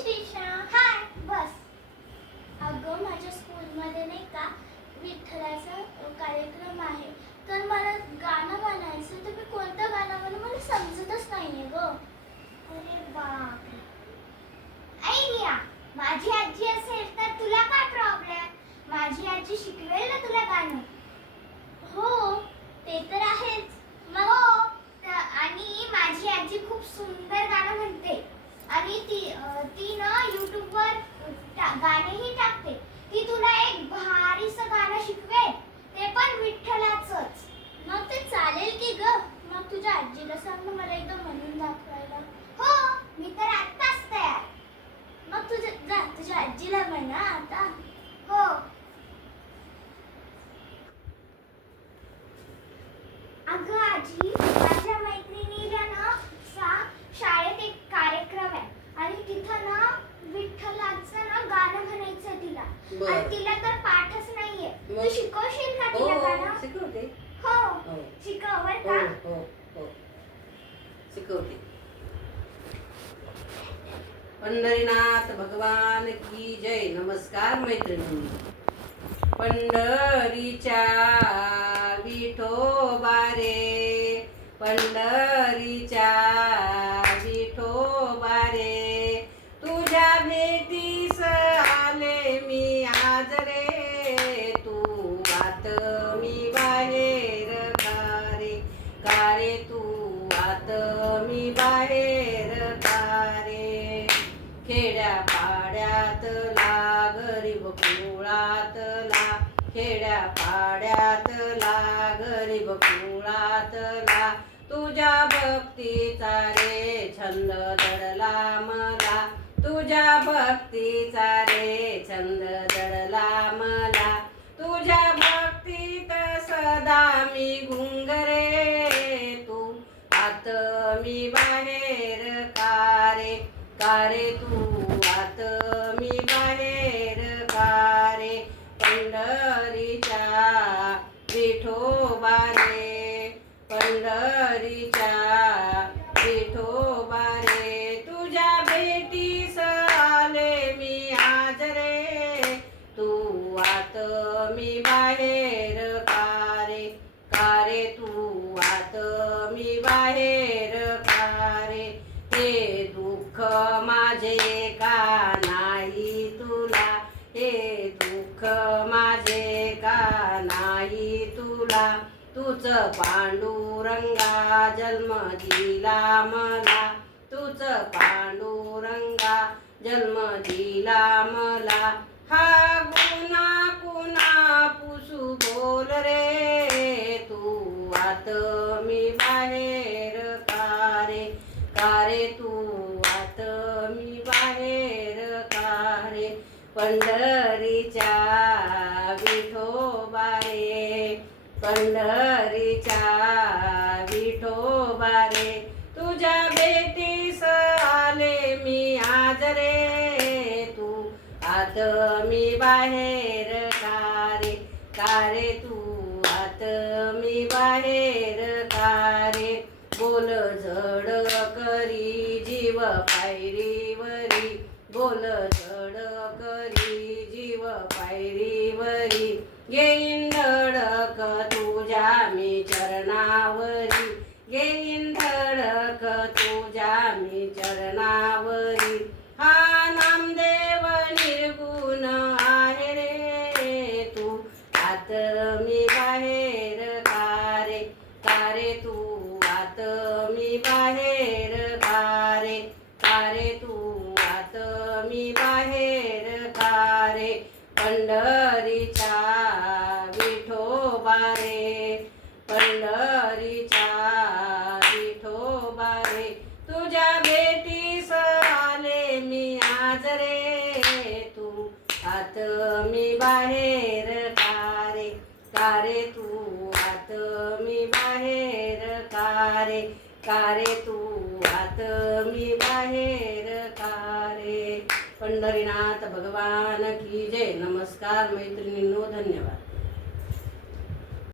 श्रीशा. हाय. बस. अगं माझ्या स्कूलमध्ये नाही का विठ्ठलाचा कार्यक्रम आहे, तर मला गाणं म्हणायचं, तर मी कोणतं गाणं म्हणू मला समजतच नाहीये ग. अरे बाप. आयडिया. माझी आजी असेल तर तुला काय प्रॉब्लेम? माझी आजी शिकवेल ना तुला गाणं. हो ते तर आहेच. हो. आणि माझी आजी खूप सुंदर गाणं म्हणते आणि ती ना YouTubeवर गाणेही टाकते. ती तुला एक भारीसं गाणं शिकवेल, ते पण विठ्ठलाचंच. मग ते चालेल की ग. मग तुझ्या आजीला सांग ना मला एकदा म्हणून दाखवायला. हो, मी तर आत्ताच तयार. मग तुझ्या आजीला म्हणा आता. हो. अगं आजी, माझ्या मैत्रिणीला ना शाळेत एक कार्यक्रम आहे आणि तिथं ना विठ्ठलाचं ना गाणं म्हणायचं तिला. आणि तिला तर पाठच नाहीये. तू शिकवशील का तिला गाणं? शिकवते. हो. शिकव बरं का? हो शिकवते. पंढरीनाथ भगवान की जय. नमस्कार मैत्रिणी. पंढरीच्या विठोबा रे, पंढरीच्या विठोबा रे, तुझ्या भेटीस आले मी आज रे, तू आत मी बाहेर का रे तू आत मी बाहेर का रे. खेड्या पाड्यातला गरीब कुळातला, खेड्या पाड्यातला गरीब कुळातला, तुझ्या भक्तीचा रे छंद दडला मला, तुझ्या भक्तीचा रे छंद दडला मला, तुझ्या भक्तीत सदा मी गुंग रे, तू आत मी बाहेर का रे तू आत मी बाहेर का रे. पंढरीच्या विठोबा रे, पंढरीच्या विठोबा रे, तुझ्या भेटीस आले मी आज रे, तू आत मी बाहेर का रे तू आत मी बाहेर का रे. हे दुःख माझे का नाही तुला, हे दुःख माझे का नाही तुला, तूच पांडुरंगा जन्म दिला मला, तूच पांडुरंगा जन्म दिला मला. हा गुन्हा कुणा पुसू बोल रे, तू आत मी बाहेर का रे तू आत मी बाहेर का रे. पंढरीच्या विठोबा रे, पंढरीच्या विठोबा रे, तुझ्या भेटीस आले मी आज रे, तू आत मी बाहेर का रे तू आत मी बाहेर का रे. बोल जड करी जीव पायरीवरी, बोल जड करी जीव पायरीवरी, घेईन धडक तुझ्या मी चरणावरी, घेईन धडक तुझ्या मी चरणावरी. हा नामदेव निर्गुण आहे रे, तू आत मी बाहेर का रे तू आत मी बाहेर का रे तू आत मी बाहेर का रे. पंढरीच्या विठोबा रे, पंढरीच्या विठोबा रे, तुझ्या भेटीस आले मी आज रे, तू आत मी बाहेर का रे तू आत मी बाहेर का रे तू आत मी बाहेर का रे. पंढरीनाथ भगवान की जय. नमस्कार मैत्रिणींनो, धन्यवाद.